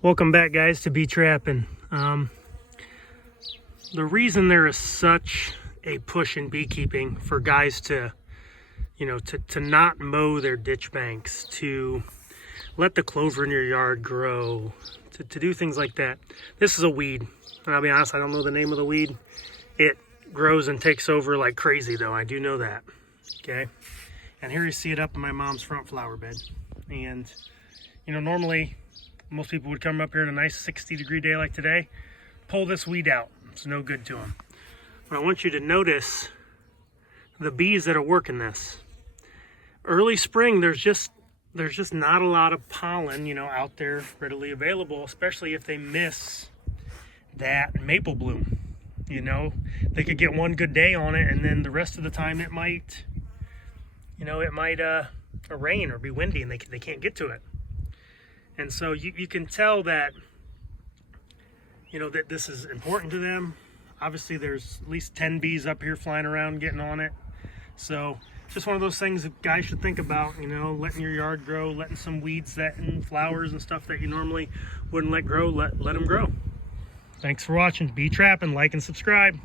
Welcome back, guys, to Bee Trapping. The reason there is such a push in beekeeping for guys to, to not mow their ditch banks, to let the clover in your yard grow, to do things like that. This is a weed, and I'll be honest, I don't know the name of the weed. It grows and takes over like crazy, though. I do know that. Okay, and here you see it up in my mom's front flower bed, and normally most people would come up here in a nice 60-degree day like today, pull this weed out. It's no good to them. But I want you to notice the bees that are working this. Early spring, there's just not a lot of pollen, out there readily available, especially if they miss that maple bloom. They could get one good day on it, and then the rest of the time it might, rain or be windy, and they can't get to it. And so you can tell that, that this is important to them. Obviously, there's at least 10 bees up here flying around getting on it. So just one of those things that guys should think about, letting your yard grow, letting some weeds and flowers and stuff that you normally wouldn't let grow, let them grow. Thanks for watching. Bee Trapping. Like and subscribe.